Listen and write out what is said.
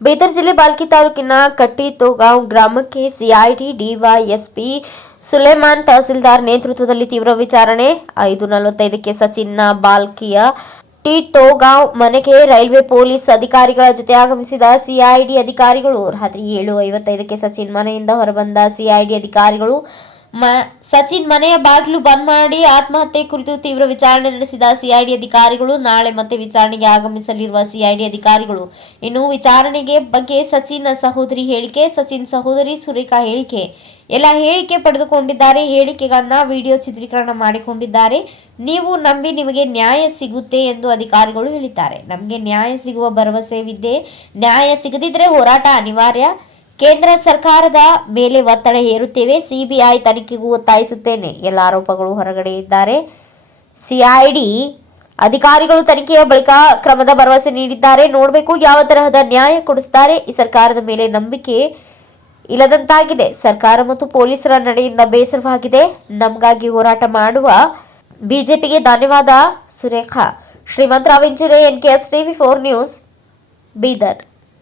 ಬೀದರ್ ಜಿಲ್ಲೆ ಬಾಲ್ಕಿ ತಾಲೂಕಿನ ಕಟ್ಟಿತೋಗಾಂವ್ ಗ್ರಾಮಕ್ಕೆ ಸಿಐಡಿ ಡಿವೈಎಸ್ಪಿ ಸುಲೇಮಾನ್ ತಹಸೀಲ್ದಾರ್ ನೇತೃತ್ವದಲ್ಲಿ ತೀವ್ರ ವಿಚಾರಣೆ. 5:45ಕ್ಕೆ ಸಚಿನ್ನ ಬಾಲ್ಕಿಯ ಟಿಟೋಗಾಂವ್ ಮನೆಗೆ ರೈಲ್ವೆ ಪೊಲೀಸ್ ಅಧಿಕಾರಿಗಳ ಜೊತೆ ಆಗಮಿಸಿದ ಸಿಐಡಿ ಅಧಿಕಾರಿಗಳು. ರಾತ್ರಿ 7:55ಕ್ಕೆ ಸಚಿನ್ ಮನೆಯಿಂದ ಹೊರಬಂದ ಸಿಐಡಿ ಅಧಿಕಾರಿಗಳು ಸಚಿನ್ ಮನೆಯ ಬಾಗಿಲು ಬಂದ್ ಮಾಡಿ ಆತ್ಮಹತ್ಯೆ ಕುರಿತು ತೀವ್ರ ವಿಚಾರಣೆ ನಡೆಸಿದ ಸಿಐಡಿ ಅಧಿಕಾರಿಗಳು. ನಾಳೆ ಮತ್ತೆ ವಿಚಾರಣೆಗೆ ಆಗಮಿಸಲಿರುವ ಸಿಐಡಿ ಅಧಿಕಾರಿಗಳು ಇನ್ನು ವಿಚಾರಣೆಗೆ ಬಗ್ಗೆ ಸಚಿನ್ ಸಹೋದರಿ ಹೇಳಿಕೆ, ಸಚಿನ್ ಸಹೋದರಿ ಸುರೇಖಾ ಹೇಳಿಕೆ ಎಲ್ಲ ಹೇಳಿಕೆ ಪಡೆದುಕೊಂಡಿದ್ದಾರೆ. ಹೇಳಿಕೆಗಳನ್ನ ವಿಡಿಯೋ ಚಿತ್ರೀಕರಣ ಮಾಡಿಕೊಂಡಿದ್ದಾರೆ. ನೀವು ನಂಬಿ ನಿಮಗೆ ನ್ಯಾಯ ಸಿಗುತ್ತೆ ಎಂದು ಅಧಿಕಾರಿಗಳು ಹೇಳಿದ್ದಾರೆ. ನಮಗೆ ನ್ಯಾಯ ಸಿಗುವ ಭರವಸೆವಿದೆ. ನ್ಯಾಯ ಸಿಗದಿದ್ದರೆ ಹೋರಾಟ ಅನಿವಾರ್ಯ. ಕೇಂದ್ರ ಸರ್ಕಾರದ ಮೇಲೆ ಒತ್ತಡ ಹೇರುತ್ತೇವೆ. ಸಿಬಿಐ ತನಿಖೆಗೂ ಒತ್ತಾಯಿಸುತ್ತೇನೆ. ಎಲ್ಲ ಆರೋಪಗಳು ಹೊರಗಡೆ ಇದ್ದಾರೆ. ಸಿಐಡಿ ಅಧಿಕಾರಿಗಳು ತನಿಖೆಯ ಬಳಿಕ ಕ್ರಮದ ಭರವಸೆ ನೀಡಿದ್ದಾರೆ. ನೋಡಬೇಕು ಯಾವ ತರಹದ ನ್ಯಾಯ ಕೊಡಿಸ್ತಾರೆ. ಈ ಸರ್ಕಾರದ ಮೇಲೆ ನಂಬಿಕೆ ಇಲ್ಲದಂತಾಗಿದೆ. ಸರ್ಕಾರ ಮತ್ತು ಪೊಲೀಸರ ನಡೆಯಿಂದ ಬೇಸರವಾಗಿದೆ. ನಮಗಾಗಿ ಹೋರಾಟ ಮಾಡುವ ಬಿಜೆಪಿಗೆ ಧನ್ಯವಾದ. ಸುರೇಖಾ. ಶ್ರೀಮಂತ ರಾವ್ ಇಂಜುರೆ, NKS TV 4 ನ್ಯೂಸ್, ಬೀದರ್.